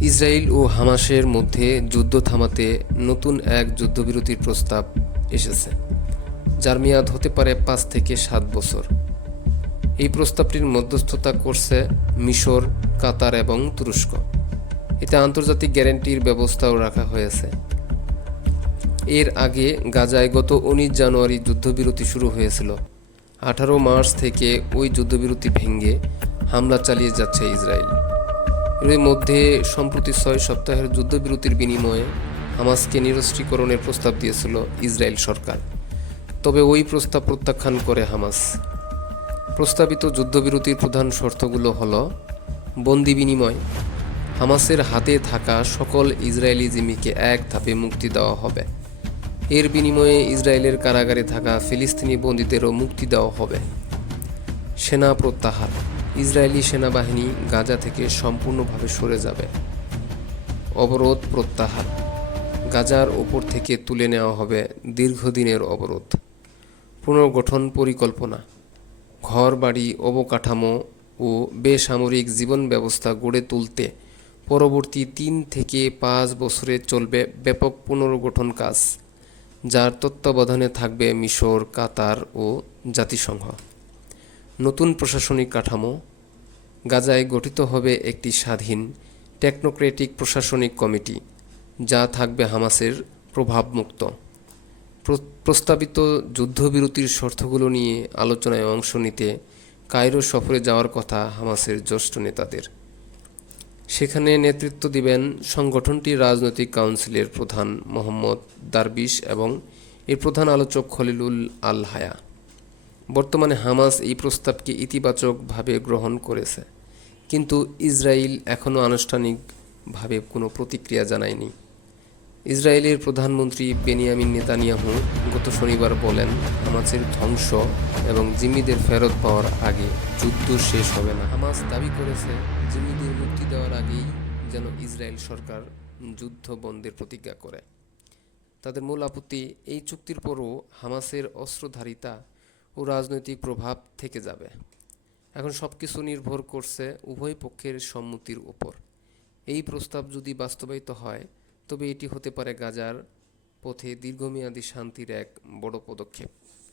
Israel ও হামাসের মধ্যে যুদ্ধ থামাতে নতুন এক যুদ্ধবিরতির প্রস্তাব এসেছে, যার মেয়াদ হতে পারে পাঁচ থেকে সাত বছর। এই প্রস্তাবটির মধ্যস্থতা করছে মিশর, কাতার এবং তুরস্ক। এতে আন্তর্জাতিক গ্যারান্টির ব্যবস্থাও রাখা হয়েছে। এর আগে গাজায় গত উনিশ জানুয়ারি যুদ্ধবিরতি শুরু হয়েছিল। আঠারো মার্চ থেকে ওই যুদ্ধবিরতি ভেঙে হামলা চালিয়ে যাচ্ছে ইসরায়েল। এর মধ্যে, সম্প্রতি ছয় সপ্তাহের যুদ্ধবিরতির বিনিময়ে হামাসকে নিরস্ত্রীকরণের প্রস্তাব দিয়েছিল ইসরায়েল সরকার। তবে ওই প্রস্তাব প্রত্যাখ্যান করে হামাস। প্রস্তাবিত যুদ্ধবিরতির প্রধান শর্তগুলো হল, বন্দি বিনিময়। হামাসের হাতে থাকা সকল ইসরায়েলি জিমিকে এক ধাপে মুক্তি দেওয়া হবে। এর বিনিময়ে ইসরায়েলের কারাগারে থাকা ফিলিস্তিনি বন্দীদেরও মুক্তি দেওয়া হবে। সেনা প্রত্যাহার। ইসরায়েলি সেনাবাহিনী গাজা থেকে সম্পূর্ণভাবে সরে যাবে। অবরোধ প্রত্যাহার। গাজার ওপর থেকে তুলে নেওয়া হবে দীর্ঘদিনের অবরোধ। পুনর্গঠন পরিকল্পনা। ঘর বাড়ি অবকাঠামো ও বেসামরিক জীবন ব্যবস্থা গড়ে তুলতে পরবর্তী তিন থেকে পাঁচ বছরে চলবে ব্যাপক পুনর্গঠন কাজ, যার তত্ত্বাবধানে থাকবে মিশর, কাতার ও জাতিসংঘ। নতুন প্রশাসনিক কাঠামো। গাজায় গঠিত হবে একটি স্বাধীন টেকনোক্রেটিক প্রশাসনিক কমিটি, যা থাকবে হামাসের প্রভাবমুক্ত। প্র- প্রস্তাবিত যুদ্ধবিরতির শর্তগুলো নিয়ে আলোচনায় অংশ নিতে কায়রো সফরে যাওয়ার কথা হামাসের জ্যেষ্ঠ নেতাদের। সেখানে নেতৃত্ব দিবেন সংগঠনটির রাজনৈতিক কাউন্সিলের প্রধান মোহাম্মদ দারবিশ এবং এর প্রধান আলোচক খলিলুল আল হায়া। বর্তমানে হামাস এই প্রস্তাবকে ইতিবাচকভাবে গ্রহণ করেছে। কিন্তু ইসরায়েল এখনও আনুষ্ঠানিকভাবে কোনো প্রতিক্রিয়া জানায়নি। ইসরায়েলের প্রধানমন্ত্রী বেনিয়ামিন নেতানিয়াহু গত শনিবার বলেন, হামাসের ধ্বংস এবং জিম্মিদের ফেরত পাওয়ার আগে যুদ্ধ শেষ হবে না। হামাস দাবি করেছে, জিম্মিদের মুক্তি দেওয়ার আগেই যেন ইসরায়েল সরকার যুদ্ধ বন্ধের প্রতিজ্ঞা করে। তাদের মূল আপত্তি, এই চুক্তির পরও হামাসের অস্ত্রধারিতা ও রাজনৈতিক প্রভাব থেকে যাবে। এখন সব কিছু নির্ভর করছে উভয় পক্ষের সম্মতির উপর এই প্রস্তাব যদি বাস্তবায়িত হয়, তবে এটি হতে পারে গাজার পথে দীর্ঘমেয়াদী শান্তির এক বড় পদক্ষেপ।